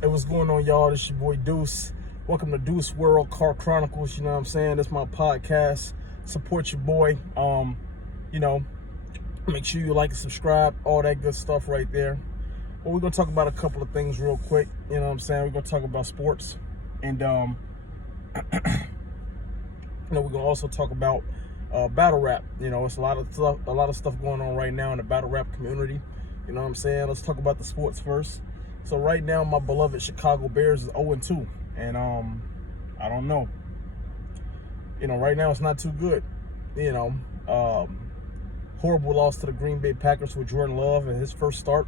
Hey, what's going on, y'all? This your boy Deuce. Welcome to Deuce World Car Chronicles. You know what I'm saying? That's my podcast. Support your boy. You know, make sure you like and subscribe, all that good stuff right there. Well, we're gonna talk about a couple of things real quick. You know what I'm saying? We're gonna talk about sports, and you know, we're gonna also talk about battle rap. You know, it's a lot of stuff going on right now in the battle rap community. You know what I'm saying? Let's talk about the sports first. So right now, my beloved Chicago Bears is 0-2, and I don't know. You know, right now it's not too good. You know, horrible loss to the Green Bay Packers with Jordan Love in his first start,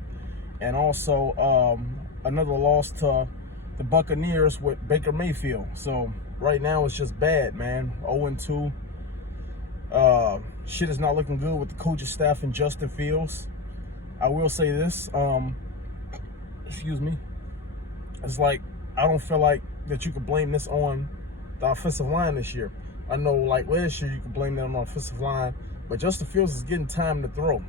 and also another loss to the Buccaneers with Baker Mayfield. So right now it's just bad, man. 0-2. Shit is not looking good with the coaching staff and Justin Fields. I will say this. Excuse me, it's like, I don't feel like that you could blame this on the offensive line this year. I know, like last year, you could blame that on the offensive line, but Justin Fields is getting time to throw.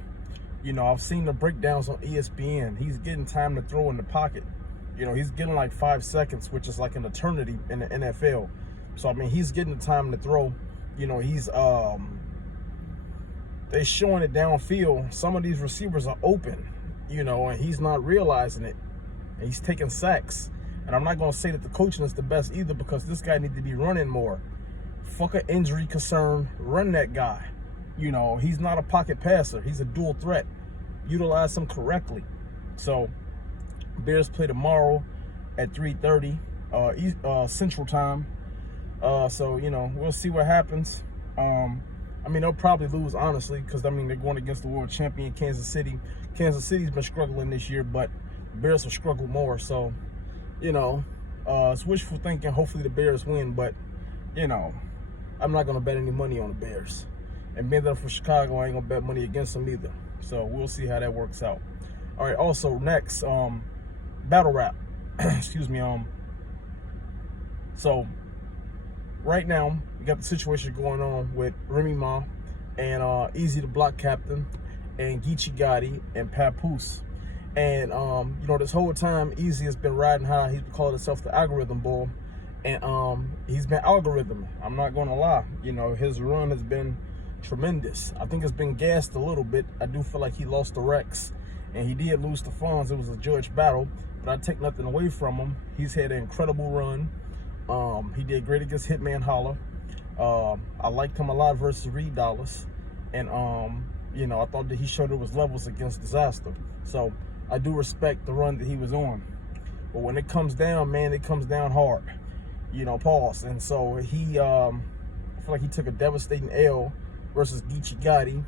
You know, I've seen the breakdowns on ESPN. He's getting time to throw in the pocket. You know, he's getting like 5 seconds, which is like an eternity in the NFL. So, I mean, he's getting the time to throw. You know, he's, they're showing it downfield. Some of these receivers are open, you know, and he's not realizing it. And he's taking sacks. And I'm not going to say that the coaching is the best either, because this guy needs to be running more. Fuck an injury concern. Run that guy. You know, he's not a pocket passer. He's a dual threat. Utilize him correctly. So, Bears play tomorrow at 3:30 Central Time. So, you know, we'll see what happens. I mean, they'll probably lose, honestly, because, I mean, they're going against the world champion, Kansas City. Kansas City's been struggling this year, but Bears will struggle more. So, you know, it's wishful thinking. Hopefully the Bears win, but, you know, I'm not going to bet any money on the Bears. And being that I'm from Chicago, I ain't going to bet money against them either. So we'll see how that works out. All right, also, next, battle rap. Excuse me. So, right now, we got the situation going on with Remy and Eazy the Block Captain and Geechi Gotti and Papoose. And, you know, this whole time, Eazy has been riding high. He's been calling himself the algorithm bull. And he's been algorithm. I'm not going to lie. You know, his run has been tremendous. I think it's been gassed a little bit. I do feel like he lost the Rex. And he did lose to Fonz. It was a judge battle. But I take nothing away from him. He's had an incredible run. He did great against Hitman Holla. I liked him a lot versus Reed Dollars. And, you know, I thought that he showed there was levels against Disaster. So, I do respect the run that he was on. But when it comes down, man, it comes down hard. You know, pause. And so he, I feel like he took a devastating L versus Geechi Gotti.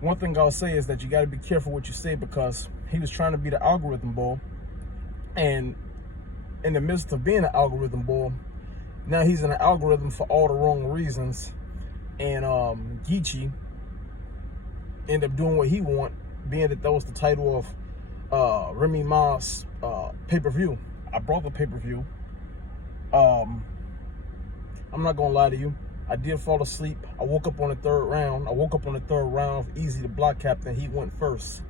One thing I'll say is that you got to be careful what you say, because he was trying to be the algorithm bull. And in the midst of being an algorithm bull, now he's in an algorithm for all the wrong reasons. And Geechi ended up doing what he wanted, being that was the title of Remy Ma's pay-per-view. I brought the pay-per-view. I'm not gonna lie to you. I did fall asleep. I woke up on the third round. of Eazy the Block Captain. He went first.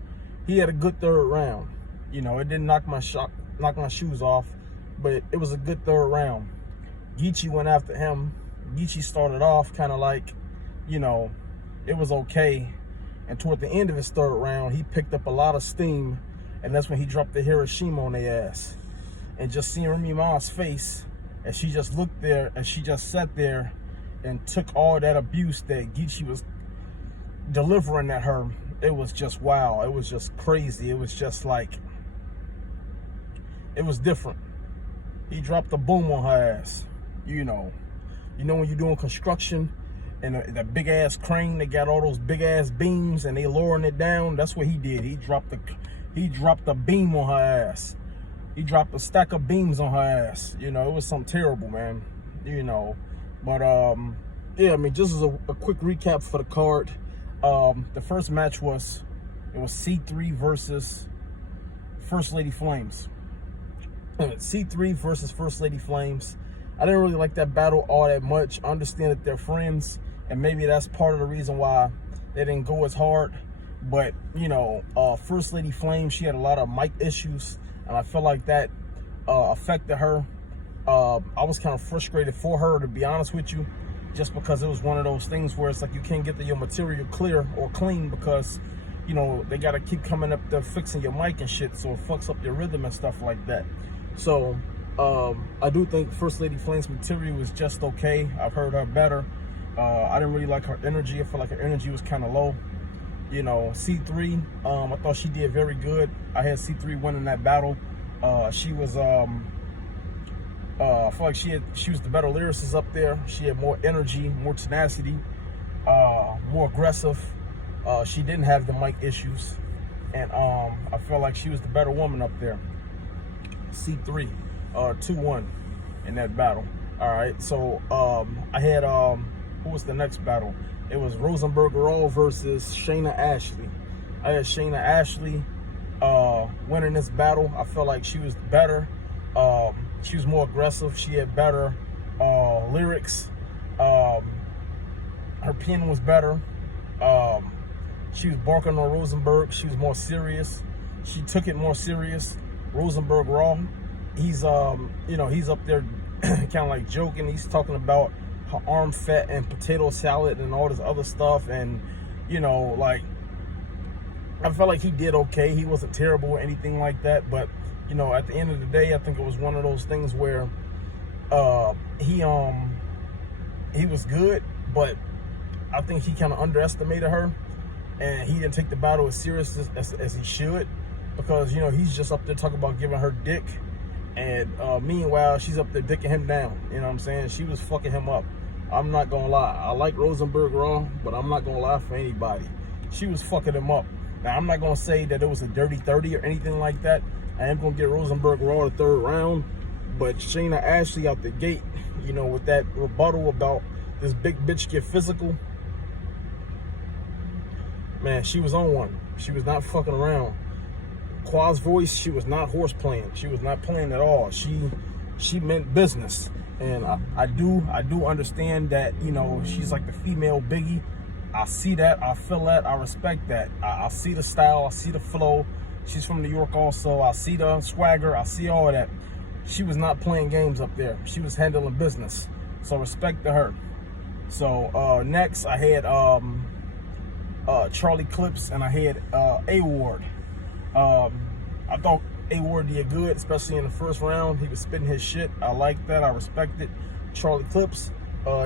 He had a good third round. You know, it didn't knock my shoes off, but it was a good third round. Geechi went after him. Geechi started off kind of like, you know, it was okay. And toward the end of his third round, he picked up a lot of steam, and that's when he dropped the Hiroshima on their ass. And just seeing Remy Ma's face, and she just looked there, and she just sat there and took all that abuse that Geechi was delivering at her. It was just wow. It was just crazy. It was just like, it was different. He dropped the boom on her ass. You know when you're doing construction, and that big ass crane, they got all those big ass beams and they lowering it down. That's what he did. He dropped the beam on her ass. He dropped a stack of beams on her ass. You know, it was something terrible, man. You know, but yeah, I mean, just as a quick recap for the card. The first match was C3 versus First Lady Flames. C3 versus First Lady Flames. I didn't really like that battle all that much. I understand that they're friends, and maybe that's part of the reason why they didn't go as hard. But, you know, First Lady Flame, she had a lot of mic issues. and I feel like that affected her. I was kind of frustrated for her, to be honest with you, just because it was one of those things where it's like you can't get your material clear or clean because, you know, they got to keep coming up there fixing your mic and shit, so it fucks up your rhythm and stuff like that. So I do think First Lady Flame's material was just okay. I've heard her better. I didn't really like her energy. I feel like her energy was kind of low. You know, C3, I thought she did very good. I had C3 winning that battle. She was I feel like she was the better lyricist up there. She had more energy, more tenacity, more aggressive. She didn't have the mic issues, and I felt like she was the better woman up there. C3, 2-1 in that battle. All right, so I had who was the next battle? It was Rosenberg Raw versus Shayna Ashley. I had Shayna Ashley winning this battle. I felt like she was better. She was more aggressive. She had better lyrics. Her pen was better. She was barking on Rosenberg. She was more serious. She took it more serious. Rosenberg Raw, he's you know, he's up there kind of like joking. He's talking about her arm fat and potato salad and all this other stuff, and you know, like, I felt like he did okay. He wasn't terrible or anything like that, but you know, at the end of the day, I think it was one of those things where he was good, but I think he kind of underestimated her, and he didn't take the battle as serious as he should, because, you know, he's just up there talking about giving her dick, and meanwhile, she's up there dicking him down. You know what I'm saying? She was fucking him up. I'm not gonna lie. I like Rosenberg Raw, but I'm not gonna lie for anybody. She was fucking him up. Now, I'm not gonna say that it was a dirty 30 or anything like that. I am gonna get Rosenberg Raw the third round, but Shayna Ashley out the gate, you know, with that rebuttal about this big bitch get physical, man, she was on one. She was not fucking around. Qua's voice, she was not horse playing. She was not playing at all. She meant business, and I do understand that, you know, she's like the female Biggie. I see that, I feel that, I respect that. I see the style, I see the flow. She's from New York also. I see the swagger, I see all of that. She was not playing games up there. She was handling business. So respect to her. So next I had Charlie Clips, and I had A-Ward. I thought A-Ward did good, especially in the first round. He was spitting his shit. I like that, I respect it. Charlie Clips,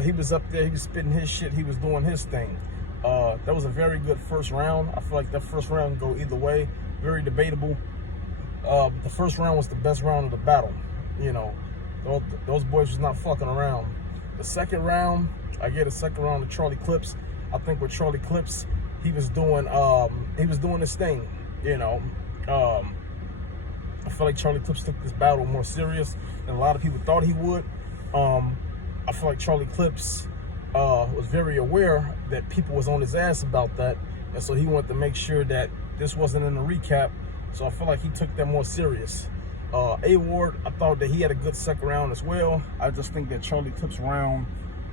he was up there, he was spitting his shit, he was doing his thing. That was a very good first round. I feel like that first round can go either way. Very debatable. The first round was the best round of the battle. You know, those boys was not fucking around. The second round, I get a second round to Charlie Clips. I think with Charlie Clips, he was doing his thing. You know, I feel like Charlie Clips took this battle more serious than a lot of people thought he would. I feel like Charlie Clips was very aware that people was on his ass about that, and so he wanted to make sure that this wasn't in the recap, so I feel like he took that more serious. A-Ward, I thought that he had a good second round as well. I just think that Charlie Clips' round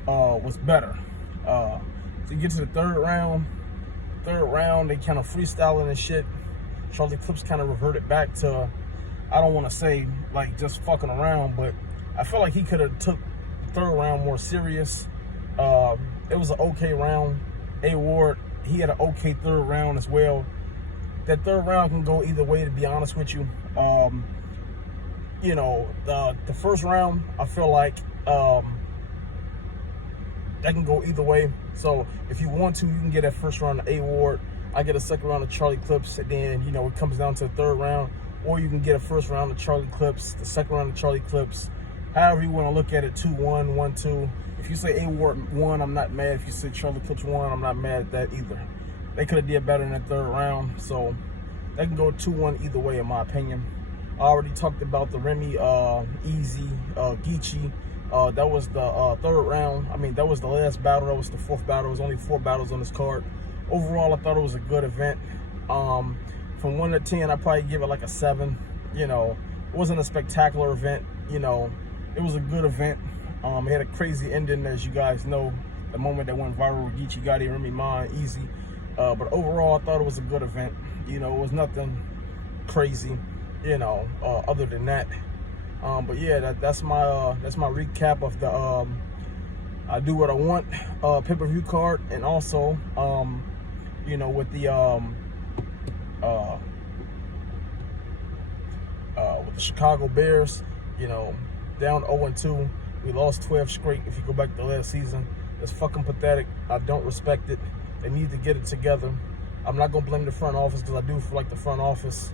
was better. So you get to the third round, they kind of freestyling and shit. Charlie Clips kind of reverted back to, I don't want to say like just fucking around, but I feel like he could have took the third round more serious. It was an okay round. A-Ward, he had an okay third round as well. That third round can go either way, to be honest with you. You know, the first round, I feel like that can go either way. So if you want to, you can get that first round of A-Ward. I get a second round of Charlie Clips, and then, you know, it comes down to the third round. Or you can get a first round of Charlie Clips, the second round of Charlie Clips. However you want to look at it, 2-1, 1-2. If you say A-Ward won, I'm not mad. If you say Charlie Clips won, I'm not mad at that either. They could have did better in that third round, so they can go 2-1 either way, in my opinion. I already talked about the Remy, Eazy, Geechi. That was the third round. I mean, that was the last battle. That was the fourth battle. There was only 4 battles on this card. Overall, I thought it was a good event. From 1 to 10, I'd probably give it like a 7. You know, it wasn't a spectacular event. You know, it was a good event. It had a crazy ending, as you guys know, the moment that went viral with Geechi, Gotti, Remy, Ma, and Eazy. But overall, I thought it was a good event. You know, it was nothing crazy. you know, other than that. But yeah, that's my recap of the I Do What I Want pay-per-view card, and also you know, with the Chicago Bears, you know, down 0-2. We lost 12 straight. If you go back to last season, it's fucking pathetic. I don't respect it. They need to get it together. I'm not gonna blame the front office, because I do feel like the front office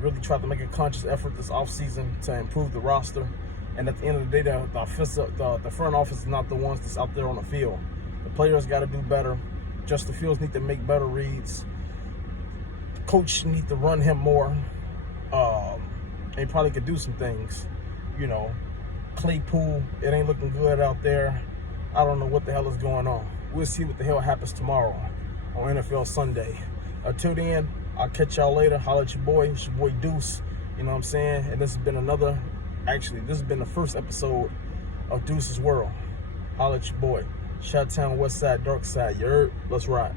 really tried to make a conscious effort this offseason to improve the roster. And at the end of the day, the front office is not the ones that's out there on the field. The players got to do better. Justin Fields need to make better reads. The coach need to run him more. And probably could do some things. You know, Claypool, it ain't looking good out there. I don't know what the hell is going on. We'll see what the hell happens tomorrow on NFL Sunday. Until then, I'll catch y'all later. Holla at your boy. It's your boy Deuce. You know what I'm saying? And this has been this has been the first episode of Deuce's World. Holla at your boy. Chi-Town, West Side, Dark Side. You heard? Let's ride.